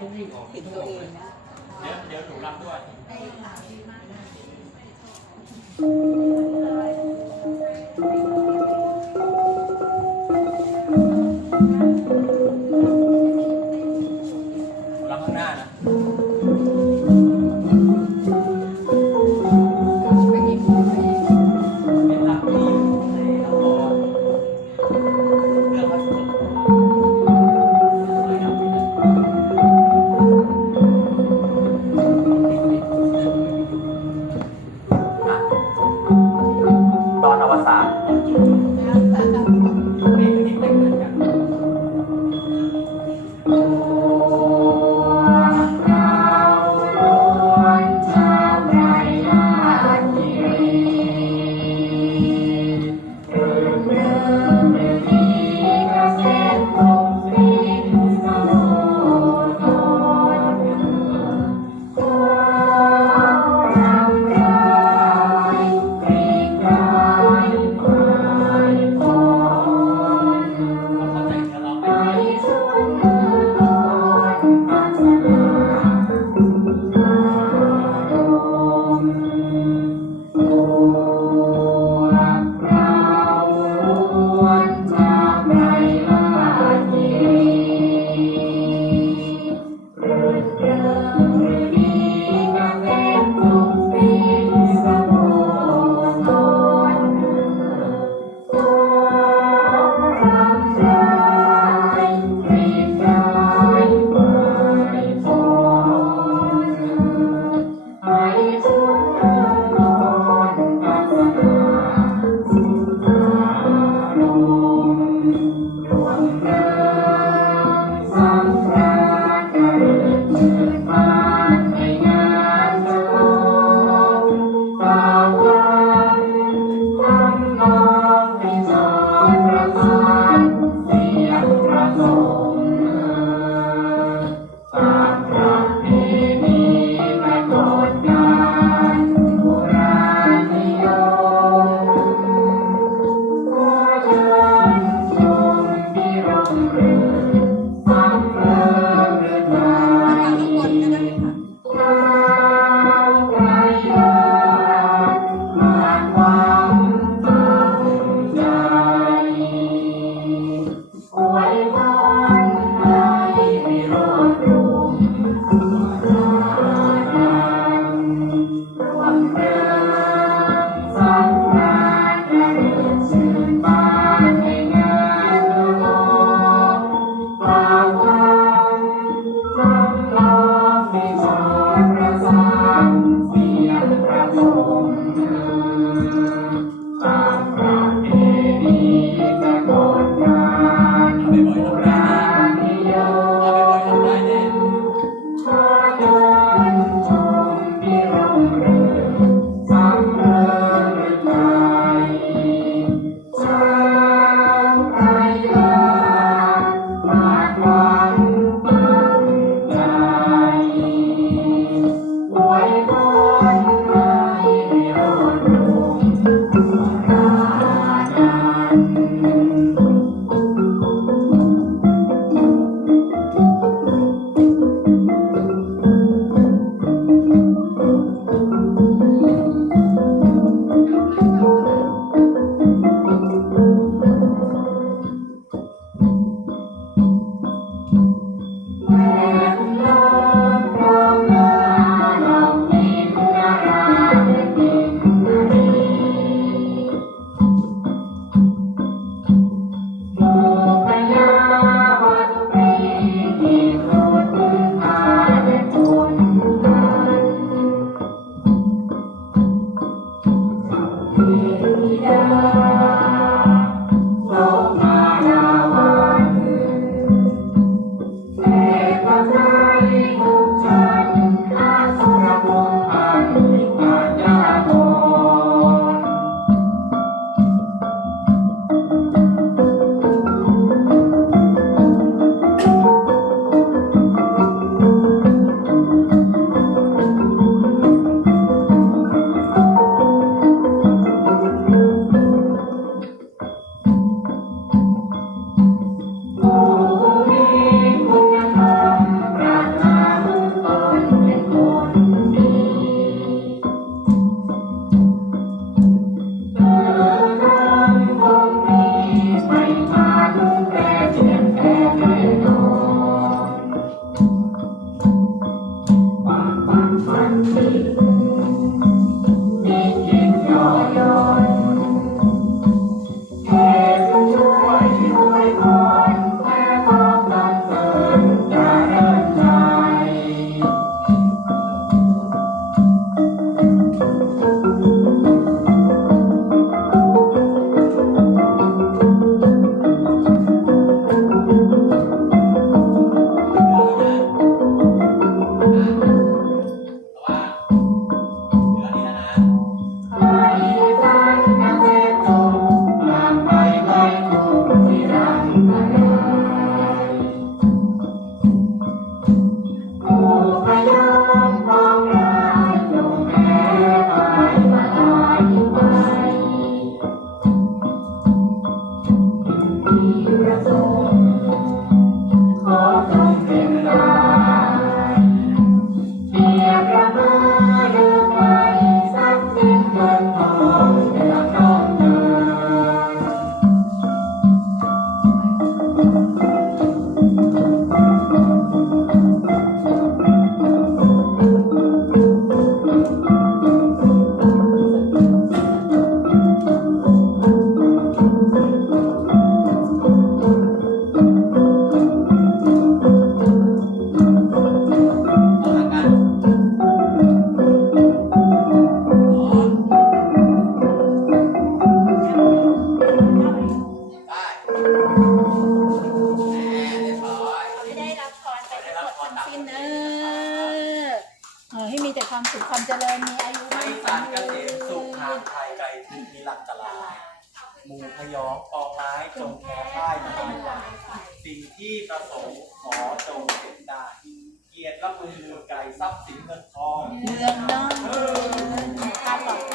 ต้องวิ่งออกติดตัวเองเดี๋ยวเดี๋ยวหนูรับด้วย สาม นิลักตลายมูพยองปองร้ายจงแค้พ่ายมาไายสิ่งที่ประสงค์ขอจงเสร็นได้เกียรติและมือไก่ทรัพย์สินเงินทองเมืองน้อก